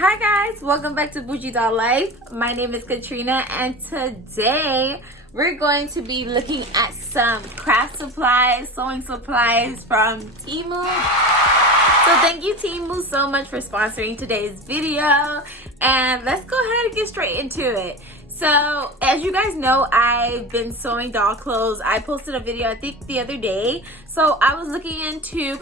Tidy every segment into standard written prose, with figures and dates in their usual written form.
Hi guys, welcome back to Bougie Doll Life. My name is Katrina and today we're going to be looking at some craft supplies, sewing supplies from Temu. So thank you Temu so much for sponsoring today's video, and let's go ahead and get straight into it. So as you guys know, I've been sewing doll clothes. I posted a video I think the other day. So I was looking into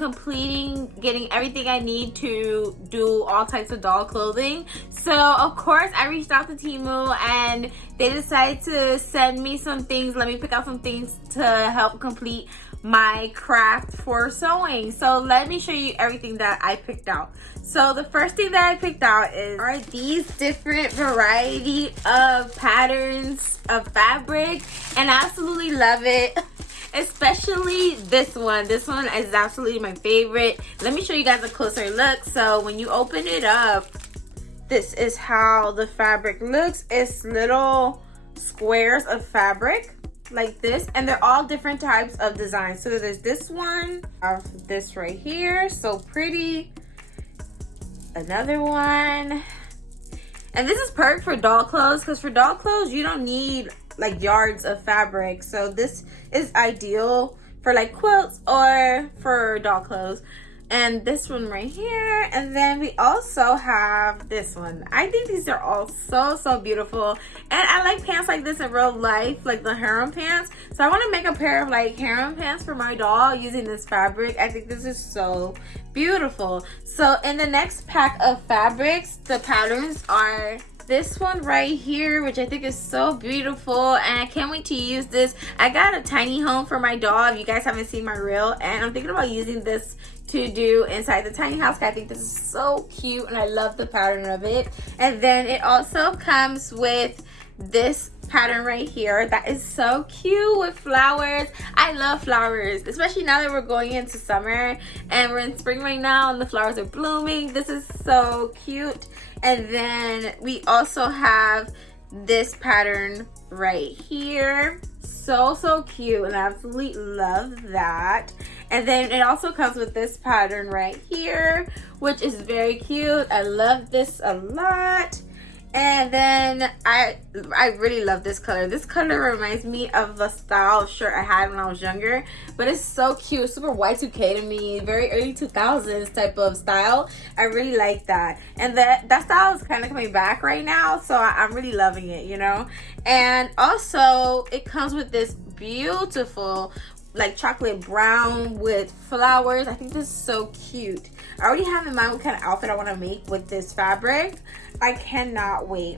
getting everything I need to do all types of doll clothing. So of course I reached out to Temu and they decided to send me some things. Let me pick out some things to help complete my craft for sewing. So let me show you everything that I picked out. So the first thing that I picked out are these different variety of patterns of fabric, and I absolutely love it. Especially this one. This one is absolutely my favorite. Let me show you guys a closer look. So when you open it up, this is how the fabric looks. It's little squares of fabric like this, and they're all different types of designs. So there's this one, this right here, so pretty. Another one, and this is perfect for doll clothes, because for doll clothes you don't need like yards of fabric, so this is ideal for like quilts or for doll clothes. And this one right here, and then we also have this one. I think these are all so beautiful, and I like pants like this in real life, like the harem pants. So I want to make a pair of like harem pants for my doll using this fabric. I think this is so beautiful. So in the next pack of fabrics, the patterns are this one right here, which I think is so beautiful, and I can't wait to use this. I got a tiny home for my doll, if you guys haven't seen my reel, and I'm thinking about using this to do inside the tiny house. I think this is so cute and I love the pattern of it. And then it also comes with this pattern right here that is so cute with flowers. I love flowers, especially now that we're going into summer and we're in spring right now and the flowers are blooming. This is so cute. And then we also have this pattern right here. So cute, and I absolutely love that. And then it also comes with this pattern right here, which is very cute. I love this a lot. And then I really love this color. This color reminds me of the style of shirt I had when I was younger, but it's so cute, super Y2K to me, very early 2000s type of style. I really like that, and that style is kind of coming back right now, so I'm really loving it, you know. And also it comes with this beautiful like chocolate brown with flowers. I think this is so cute. I already have in mind what kind of outfit I want to make with this fabric. I cannot wait.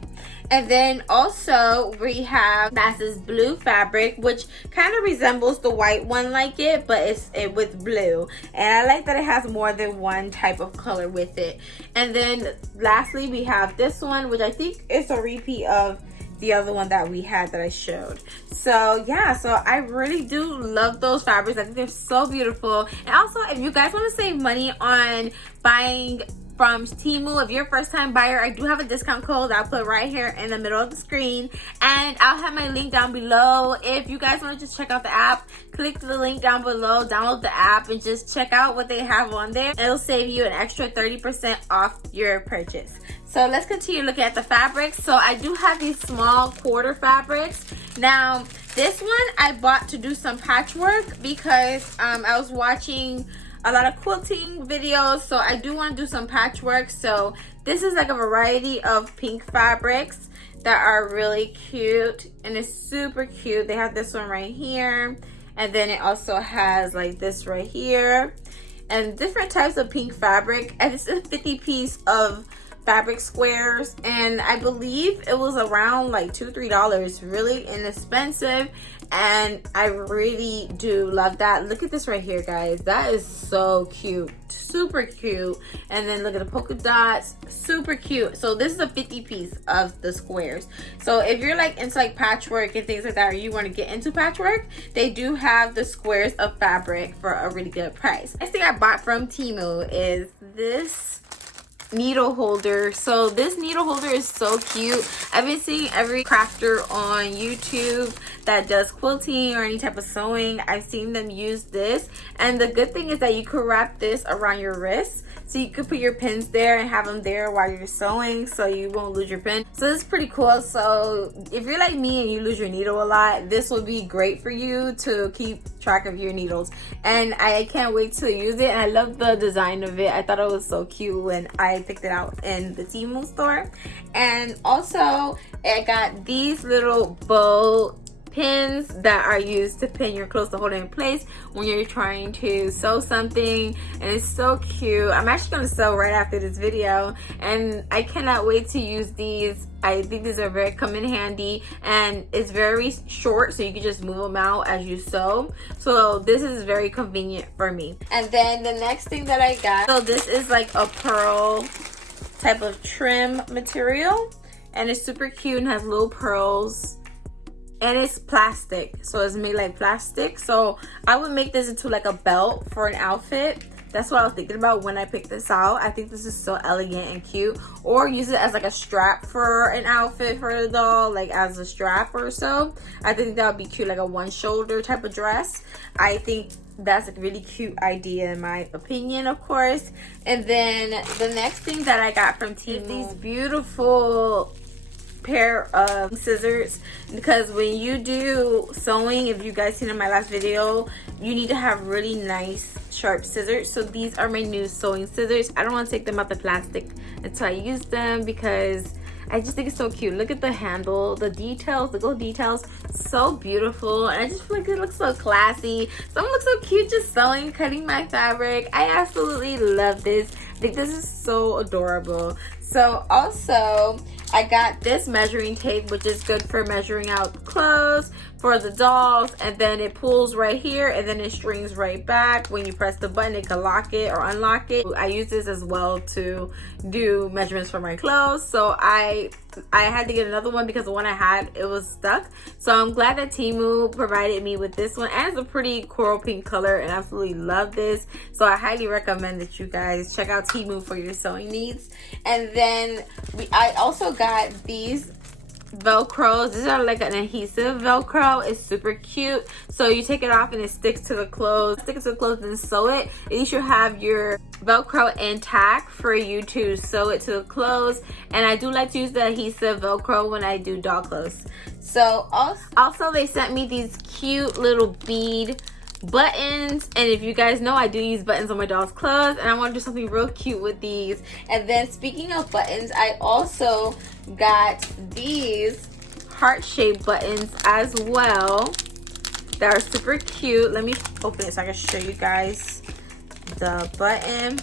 And then also we have this blue fabric, which kind of resembles the white one like it, but it's with blue, and I like that it has more than one type of color with it. And then lastly we have this one, which I think is a repeat of the other one that we had that I showed. So yeah, so I really do love those fabrics. I think they're so beautiful. And also, if you guys want to save money on buying from Temu, if you're a first time buyer, I do have a discount code that I'll put right here in the middle of the screen, and I'll have my link down below. If you guys want to just check out the app, click the link down below, download the app, and just check out what they have on there. It'll save you an extra 30% off your purchase. So let's continue looking at the fabrics. So I do have these small quarter fabrics. Now this one I bought to do some patchwork because I was watching a lot of quilting videos, so I do want to do some patchwork. So this is like a variety of pink fabrics that are really cute, and it's super cute. They have this one right here, and then it also has like this right here, and different types of pink fabric. And it's a 50 piece of fabric squares, and I believe it was around like $2-3, really inexpensive, and I really do love that. Look at this right here, guys. That is so cute, super cute. And then look at the polka dots, super cute. So this is a 50 piece of the squares. So if you're like into like patchwork and things like that, or you want to get into patchwork, they do have the squares of fabric for a really good price. Next thing I bought from Temu is this needle holder. So this needle holder is so cute. I've been seeing every crafter on YouTube that does quilting or any type of sewing. I've seen them use this, and the good thing is that you could wrap this around your wrist, so you could put your pins there and have them there while you're sewing, so you won't lose your pin. So this is pretty cool. So if you're like me and you lose your needle a lot, this will be great for you to keep track of your needles. And I can't wait to use it, and I love the design of it. I thought it was so cute when I picked it out in the Temu store. And also I got these little bow pins that are used to pin your clothes to hold it in place when you're trying to sew something, and it's so cute. I'm actually going to sew right after this video, and I cannot wait to use these. I think these are very come in handy, and it's very short, so you can just move them out as you sew. So this is very convenient for me. And then the next thing that I got, so this is like a pearl type of trim material, and it's super cute and has little pearls. And it's plastic, so it's made like plastic. So I would make this into like a belt for an outfit. That's what I was thinking about when I picked this out. I think this is so elegant and cute. Or use it as like a strap for an outfit for the doll, like as a strap or so. I think that would be cute, like a one shoulder type of dress. I think that's a really cute idea in my opinion, of course. And then the next thing that I got from Temu, these beautiful pair of scissors, because when you do sewing, if you guys seen in my last video, you need to have really nice sharp scissors. So these are my new sewing scissors. I don't want to take them out the plastic until I use them, because I just think it's so cute. Look at the handle, the details, the gold details, so beautiful. And I just feel like it looks so classy. Someone looks so cute just sewing, cutting my fabric. I absolutely love this. I think this is so adorable. So also I got this measuring tape, which is good for measuring out clothes for the dolls, and then it pulls right here and then it strings right back. When you press the button, it can lock it or unlock it. I use this as well to do measurements for my clothes. So I had to get another one because the one I had, it was stuck. So I'm glad that Temu provided me with this one, and it's a pretty coral pink color, and I absolutely love this. So I highly recommend that you guys check out Temu for your sewing needs. And then I also got these velcros. These are like an adhesive velcro. It's super cute. So you take it off and it sticks to the clothes. Stick it to the clothes and sew it. At least you have your velcro intact for you to sew it to the clothes. And I do like to use the adhesive velcro when I do doll clothes. So also they sent me these cute little bead buttons, and if you guys know, I do use buttons on my doll's clothes, and I want to do something real cute with these. And then speaking of buttons, I also got these heart-shaped buttons as well that are super cute. Let me open it so I can show you guys the button.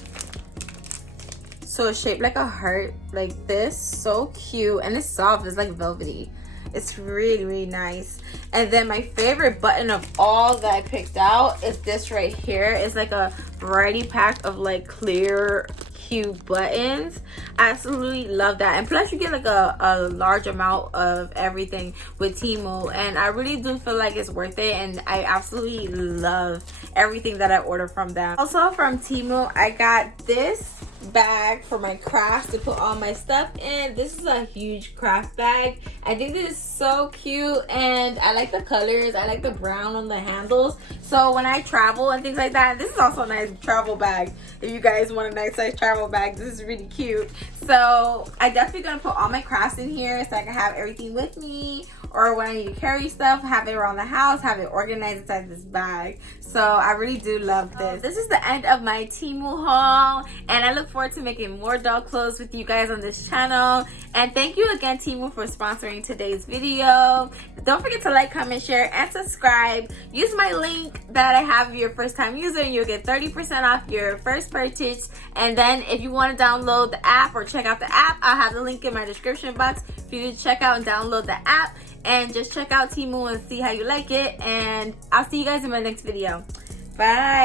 So it's shaped like a heart, like this. So cute, and it's soft. It's like velvety. It's really, really nice. And then my favorite button of all that I picked out is this right here. It's like a variety pack of like clear, cute buttons. I absolutely love that. And plus you get like a large amount of everything with Temu, and I really do feel like it's worth it, and I absolutely love everything that I ordered from them. Also from Temu, I got this bag for my crafts to put all my stuff in. This is a huge craft bag. I think this is so cute, and I like the colors. I like the brown on the handles. So when I travel and things like that, this is also a nice travel bag. If you guys want a nice size travel bag, this is really cute. So I definitely gonna put all my crafts in here so I can have everything with me, or when I need to carry stuff, have it around the house, have it organized inside this bag. So I really do love this. This is the end of my Temu haul, and I look forward to making more doll clothes with you guys on this channel. And thank you again, Temu, for sponsoring today's video. Don't forget to like, comment, share, and subscribe. Use my link that I have if you're a first time user, and you'll get 30% off your first purchase. And then if you want to download the app or check out the app, I'll have the link in my description box for you to check out and download the app. And just check out Temu and see how you like it. And I'll see you guys in my next video. Bye.